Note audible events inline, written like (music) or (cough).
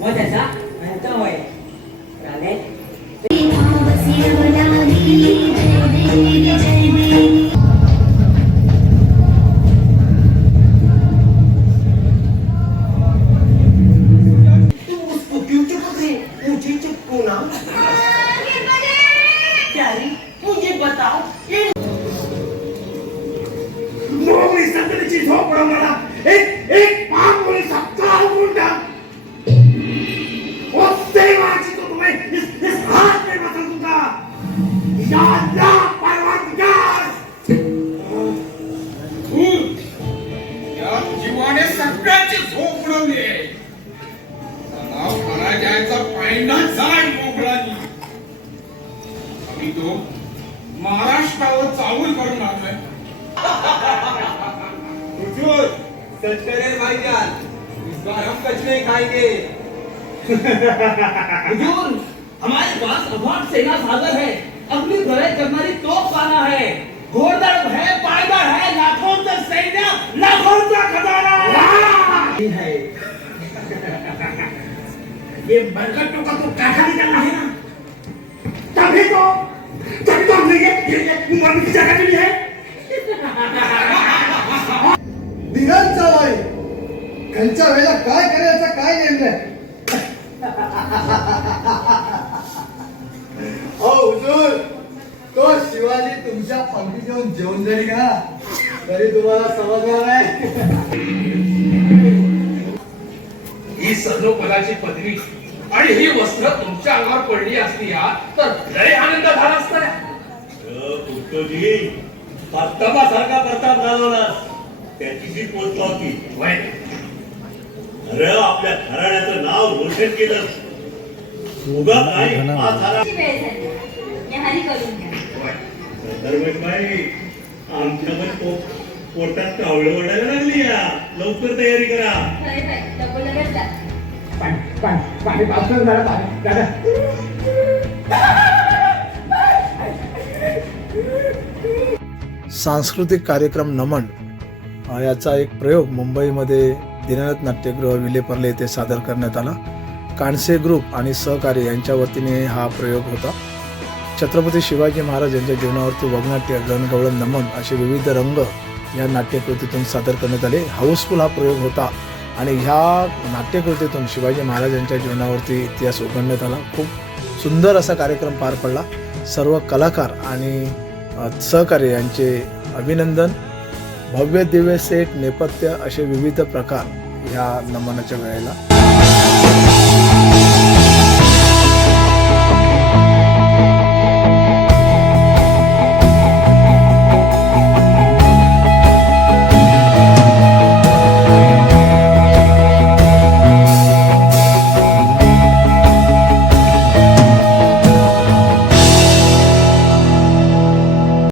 व त्याचा अंत होय. एक एक पाम मुली सत्ता उडून टाक ओ देवाची तो तुम्हें इस इस हाथ में बदल दूंगा या अल्लाह परवरदिगार या जीवाने सगळ्यांची झोप उडवली आहे. तलाव महाराजांचा पायंडा जाण मोगलांनी. आम्ही तो महाराष्ट्रावर चावल करून आलोय सच करे भाईजान इस बार हम कच नहीं खाएँगे। हुजूर हमारे पास अफाट सेना सागर है। अगली लड़ाई करणारी तोप खाना है। घोड़दड़ है पायदळ है लाखों लाखोंचं सैन्य लाखोंचा खजाना है। ये बरकतों का तो काका निकलना है ना। तभी तो तभी तो हमने ये ये मरने की जगह मिली है। दिनांचा वाई खालच्या वेळेला काय करायचं काय नेमलंय (laughs) हो हुजूर तो शिवाजी तुमच्या पंक्ती जेवून जेवण जरी का तरी तुम्हाला समजणार नाही (laughs) ही सर्वपदाची पदवी आणि ही वस्त्र तुमच्या अंगावर पडली असती या तर लय आनंद झाला असता. सारखा प्रताप घालवलास त्याची जी पोचपावती अरे आपल्या घराण्याचं नाव रोशन केलं. उगा काय धर्मेशबाई आमच्या पण पो- पोटात कावळं ओढायला लागली या. लवकर तयारी करा. पाणी पाणी पाणी दादा सांस्कृतिक कार्यक्रम नमन. याचा एक प्रयोग मुंबईमध्ये दीननाथ नाट्यगृह विलेपर्ले येथे सादर करण्यात आला. काणसे ग्रुप आणि सहकारी यांच्या वतीने हा प्रयोग होता. छत्रपती शिवाजी महाराज यांच्या जीवनावरती वगनाट्य गणगवळण नमन असे विविध रंग या नाट्यकृतीतून सादर करण्यात आले. हाऊसफुल हा प्रयोग होता आणि ह्या नाट्यकृतीतून शिवाजी महाराजांच्या जीवनावरती इतिहास उघडण्यात आला. खूप सुंदर असा कार्यक्रम पार पडला. सर्व कलाकार आणि सहकार्य सहकारी यांचे अभिनंदन. भव्य दिव्य सेट नेपथ्य असे विविध प्रकार ह्या नमनाच्या वेळेला.